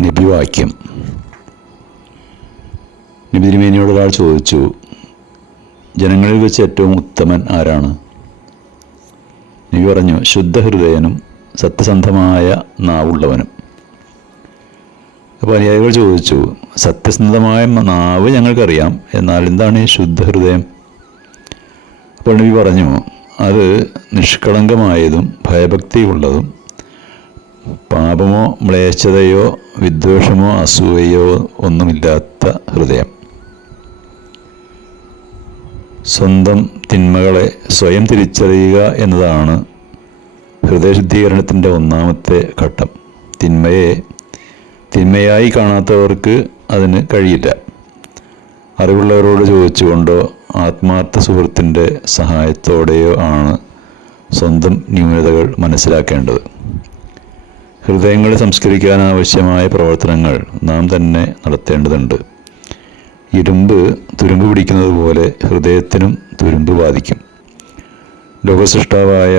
നബിവാക്യം. നബി തിരുമേനിയോട് ഒരാൾ ചോദിച്ചു, ജനങ്ങളിൽ വെച്ച് ഏറ്റവും ഉത്തമൻ ആരാണ്? നബി പറഞ്ഞു, ശുദ്ധഹൃദയനും സത്യസന്ധമായ നാവുള്ളവനും. അപ്പോൾ അനുയായികൾ ചോദിച്ചു, സത്യസന്ധമായ നാവ് ഞങ്ങൾക്കറിയാം, എന്നാൽ എന്താണ് ഈ ശുദ്ധഹൃദയം? അപ്പോൾ നബി പറഞ്ഞു, അത് നിഷ്കളങ്കമായതും ഭയഭക്തിയുള്ളതും പാപമോ മ്ലേച്ഛതയോ വിദ്വേഷമോ അസൂയയോ ഒന്നുമില്ലാത്ത ഹൃദയം. സ്വന്തം തിന്മകളെ സ്വയം തിരിച്ചറിയുക എന്നതാണ് ഹൃദയശുദ്ധീകരണത്തിൻ്റെ ഒന്നാമത്തെ ഘട്ടം. തിന്മയായി കാണാത്തവർക്ക് അതിന് കഴിയില്ല. അറിവുള്ളവരോട് ചോദിച്ചുകൊണ്ടോ ആത്മാർത്ഥ സുഹൃത്തിൻ്റെ സഹായത്തോടെയോ ആണ് സ്വന്തം ന്യൂനതകൾ മനസ്സിലാക്കേണ്ടത്. ഹൃദയങ്ങളെ സംസ്കരിക്കാനാവശ്യമായ പ്രവർത്തനങ്ങൾ നാം തന്നെ നടത്തേണ്ടതുണ്ട്. ഇരുമ്പ് തുരുമ്പ് പിടിക്കുന്നത് പോലെ ഹൃദയത്തിനും തുരുമ്പ് ബാധിക്കും. ലോകസൃഷ്ടാവായ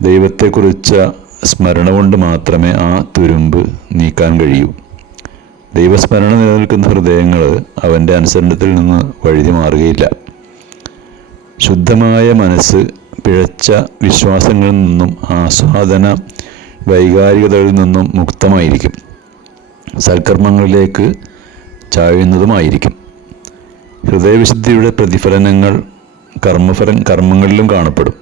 ദൈവത്തെക്കുറിച്ച സ്മരണ കൊണ്ട് മാത്രമേ ആ തുരുമ്പ് നീക്കാൻ കഴിയൂ. ദൈവസ്മരണ നിലനിൽക്കുന്ന ഹൃദയങ്ങൾ അവൻ്റെ അനുസരണത്തിൽ നിന്ന് വഴുതി മാറുകയില്ല. ശുദ്ധമായ മനസ്സ് പിഴച്ച വിശ്വാസങ്ങളിൽ നിന്നും ആസ്വാദന വൈകാരികതകളിൽ നിന്നും മുക്തമായിരിക്കും. സൽക്കർമ്മങ്ങളിലേക്ക് ചായുന്നതുമായിരിക്കും. ഹൃദയവിശുദ്ധിയുടെ പ്രതിഫലനങ്ങൾ കർമ്മങ്ങളിലും കാണപ്പെടും.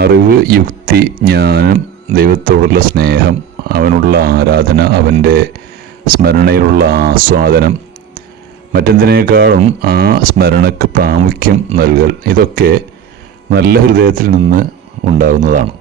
അറിവ്, യുക്തി, ജ്ഞാനം, ദൈവത്തോടുള്ള സ്നേഹം, അവനുള്ള ആരാധന, അവൻ്റെ സ്മരണയിലുള്ള ആസ്വാദനം, മറ്റെന്തിനേക്കാളും ആ സ്മരണയ്ക്ക് പ്രാമുഖ്യം നൽകൽ, ഇതൊക്കെ നല്ല ഹൃദയത്തിൽ നിന്ന് ഉണ്ടാകുന്നതാണ്.